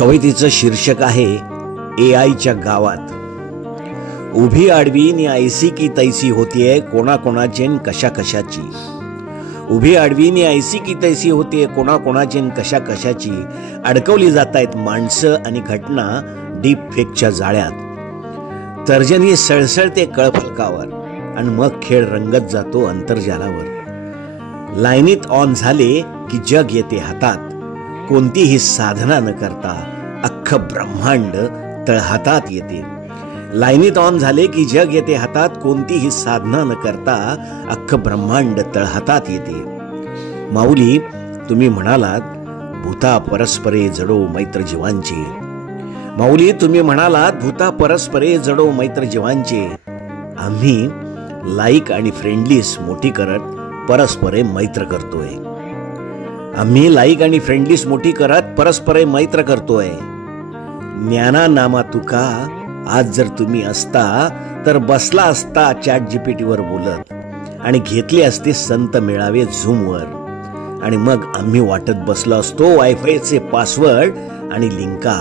कवितेचं शीर्षक आहे एआयच्या गावात। उभी आडवी नि ऐसी की तैसी होतीये कोणाकोणाची न कशा कशाची। उभी आडवी नि ऐसी की तैसी होतीये कोणाकोणाची न कशा कशाची। अडकवली जातायत माणसं आणि घटना डीप फेकच्या जाळ्यात। तर्जनी सळसळते कळफलकावर आणि मग खेळ रंगत जातो अंतर्जालावर। लाईनीत ऑन झाले की जग येते हातात, कोणतीही साधना न करता अख्खं ब्रह्मांड तळहातात येते। लाईनीत ऑन झाले की जग येते हातात, कोणतीही साधना न करता अख्खं ब्रह्मांड तळहातात येते। माऊली तुम्ही म्हणालात भूता परस्परे जडो मैत्र जीवांचे। माऊली तुम्ही म्हणालात भूता परस्परे जडो मैत्र जीवांचे। आम्ही लाईक आणि फ्रेंडलीस मोठी करत परस्परे मैत्र करतोय। आम्ही लाईक आणि फ्रेंडलीस मोठी करत परस्परे मैत्र करतोय। ज्ञाना नामा तुका आज जर तुम्ही असता तर बसला असता चॅट जीपीटीवर बोलत आणि घेतले असते संत मेळावे झूमवर। आणि मग आम्ही वाटत बसलो असतो वायफायचे पासवर्ड आणि लिंका।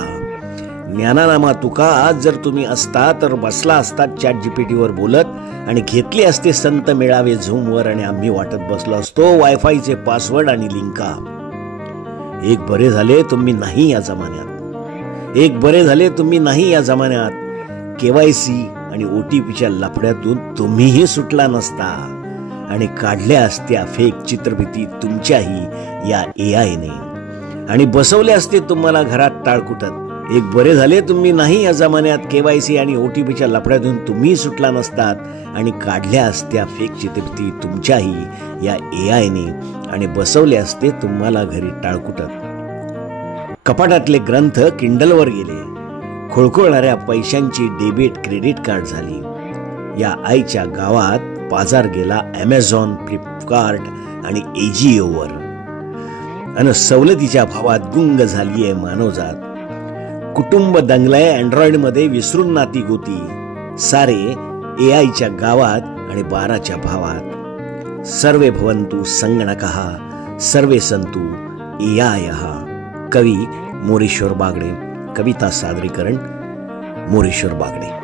ज्ञानानामा तुका आज जर तुम्ही असता तर बसला असता चॅट जीपीटीवर बोलत आणि घेतले असते संत मेळावे झूमवर। आणि आम्ही वाटत बसलो असतो वायफायचे पासवर्ड आणि लिंका। एक बरे झाले तुम्ही नाही या जमान्यात, एक बरे झाले तुम्ही नाही या जमान्यात। केवायसी आणि ओटीपीच्या लफड्यातून तुम्हीही सुटला नसता आणि काढल्या असत्या फेक चित्रफिती तुमच्याही या एआयने आणि बसवले असते तुम्हाला घरात टाळकुटत। एक बरे झाले तुम्ही नाही या जमान्यात, केवायसी आणि ओटीपीच्या लफड्यातून तुम्ही सुटला नसतात आणि काढल्या असत्या फेक चित्रफिती तुमच्याही या एआयने आणि बसवले असते तुम्हाला घरी टाळकुटत। कपाटातले ग्रंथ किंडलवर गेले, खुळखुळणाऱ्या पैशांची डेबिट क्रेडिट कार्ड झाली। या आईच्या गावात बाजार गेला ॲमेझॉन, फ्लिपकार्ट आणि एजिओवर। आणि सवलतीच्या भावात गुंग झालीये मानवजात। कुटुंब दंगलय अँड्रॉइड मध्ये विसरून नाती गोती, सारे एआयच्या गावात आणि 12च्या भावात। सर्वे भवन्तु संगणकः सर्वे सन्तु एआयः। कवी मोरेश्वर बागडे, कविता सादरीकरण मोरेश्वर बागडे।